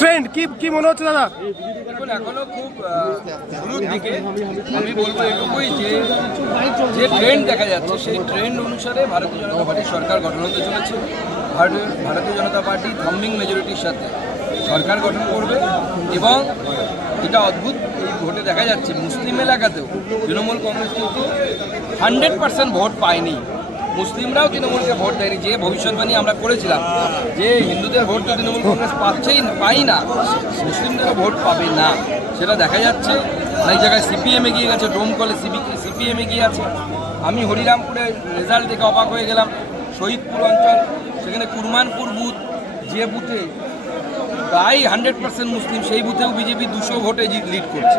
Trend কি মনে হচ্ছে দাদা? দেখুন এখনো খুব শুরুর দিকে। আমি বলবো এটুকুই যে ট্রেন্ড দেখা যাচ্ছে সেই ট্রেন্ড অনুসারে ভারতীয় জনতা পার্টির সরকার গঠন হতে চলেছে। ভারতীয় জনতা পার্টি থাম্বিং মেজরিটির সাথে সরকার গঠন করবে এবং এটা অদ্ভুত এই ভোটে দেখা যাচ্ছে মুসলিম এলাকাতেও তৃণমূল কংগ্রেস কিন্তু 100% ভোট পায়নি। মুসলিমরাও তৃণমূলকে ভোট দেয়নি। যে ভবিষ্যৎবাণী আমরা করেছিলাম যে হিন্দুদের ভোট তো তৃণমূল কংগ্রেস পাই না, মুসলিমদেরও ভোট পাবে না, সেটা দেখা যাচ্ছে। অনেক জায়গায় সিপিএম এগিয়ে গেছে, ডোমকলে সিপিএম এগিয়ে আছে। আমি হরিরামপুরে রেজাল্ট দেখে অবাক হয়ে গেলাম। শহীদপুর অঞ্চল, সেখানে কুরমানপুর বুথ, যে বুথে প্রায় 100% মুসলিম, সেই বুথেও বিজেপি 200 ভোটে লিড করছে,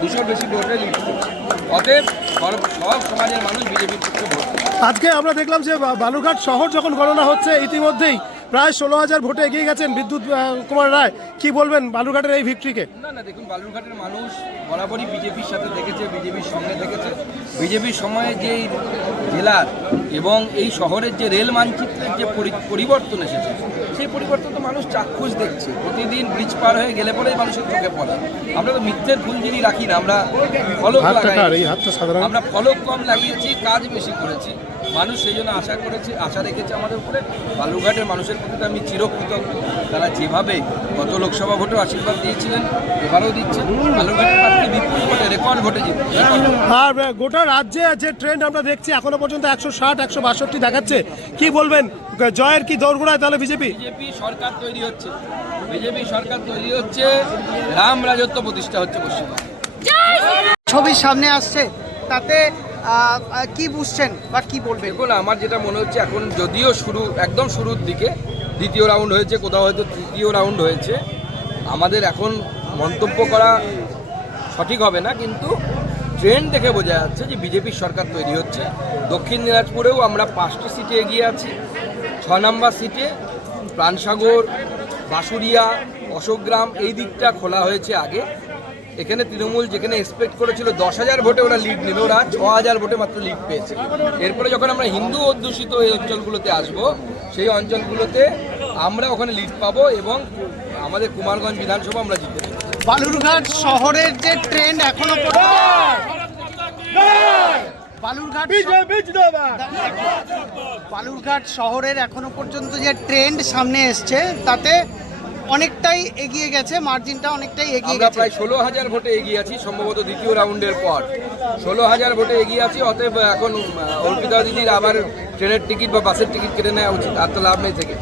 200 বেশি ভোটে লিড করছে। অতএব সব সমাজের মানুষ বিজেপির পক্ষে ভোট। আজকে আমরা দেখলাম যে বালুরঘাট শহর যখন গণনা হচ্ছে ইতিমধ্যেই প্রায় 16,000 ভোটে এগিয়ে গেছেন বিদ্যুৎ কুমার রায়। কি বলবেন বালুরঘাটের এই ভিক্টরিকে? না দেখুন, বালুরঘাটের মানুষ বরাবরই বিজেপির সাথে থেকেছে, বিজেপির সঙ্গে থেকেছে। বিজেপির সময়ে যে জেলার এবং এই শহরের যে রেল মানচিত্রের যে পরিবর্তন এসেছে, সেই পরিবর্তন তো মানুষ চাক্ষুষ দেখছে। প্রতিদিন ব্রিজ পার হয়ে গেলে পরেই মানুষের চোখে পড়ে। আমরা তো মিথ্যের ফুলঝুরি রাখি না, আমরা ফলক আমরা ফলক কম লাগিয়েছি, কাজ বেশি করেছি। মানুষ সেই জন্য আশা রেখেছে আমাদের উপরে। বালুরঘাটের মানুষের প্রতি আমি চিরকৃতজ্ঞ। তারা যেভাবে গত লোকসভা ভোটে আশীর্বাদ দিয়েছিলেন এবারেও দিচ্ছেন। বালুরঘাটের প্রার্থী বিপুল ভোটে, রেকর্ড ভোটে জিতবে। আর গোটা রাজ্যে যে ট্রেন্ড আমরা দেখছি এখনো পর্যন্ত 160-162 দেখাচ্ছে। কি বলবেন, জয়ের কি দৌড়গোড়ায় তাহলে বিজেপি সরকার তৈরি হচ্ছে? বিজেপি সরকার তৈরি হচ্ছে, রাম রাজত্ব প্রতিষ্ঠা হচ্ছে পশ্চিমবঙ্গে। ছবির সামনে আসছে, তাতে কি বুঝছেন বা কি বলবেন? দেখুন, আমার যেটা মনে হচ্ছে এখন যদিও একদম শুরুর দিকে দ্বিতীয় রাউন্ড হয়েছে, কোথাও হয়তো তৃতীয় রাউন্ড হয়েছে, আমাদের এখন মন্তব্য করা সঠিক হবে না, কিন্তু ট্রেন্ড দেখে বোঝা যাচ্ছে যে বিজেপির সরকার তৈরি হচ্ছে। দক্ষিণ দিনাজপুরেও আমরা 5টি সিটে এগিয়ে আছি। 6 নম্বর সিটে প্রাণসাগর, বাঁশুড়িয়া, অশোকগ্রাম এই দিকটা খোলা হয়েছে আগে। এখানে তৃণমূল যেখানে এক্সপেক্ট করেছিল 10,000 ভোটে ওরা লিড নেবে, ওরা 6,000 ভোটে মাত্র লিড পেয়েছে। এরপরে যখন আমরা হিন্দু অধ্যুষিত এই অঞ্চলগুলোতে আসব, সেই অঞ্চলগুলোতে আমরা ওখানে লিড পাবো এবং আমাদের কুমারগঞ্জ বিধানসভা আমরা জিততে পারবো। বালুরঘাট শহরের যে ট্রেন্ড এখনো বালুরঘাট শহরের এখনো পর্যন্ত যে ট্রেন্ড সামনে এসছে তাতে অনেকটাই এগিয়ে গেছে, মার্জিনটা অনেকটাই এগিয়ে গেছে। প্রায় 16,000 ভোটে এগিয়ে আছি, সম্ভবত দ্বিতীয় রাউন্ডের পর 16,000 ভোটে এগিয়ে আছি। অতএব এখন অর্পিতা দিদির আবার ট্রেনের টিকিট বা বাসের টিকিট কেটে নেওয়া উচিত, আর তো লাভ নেই থেকে।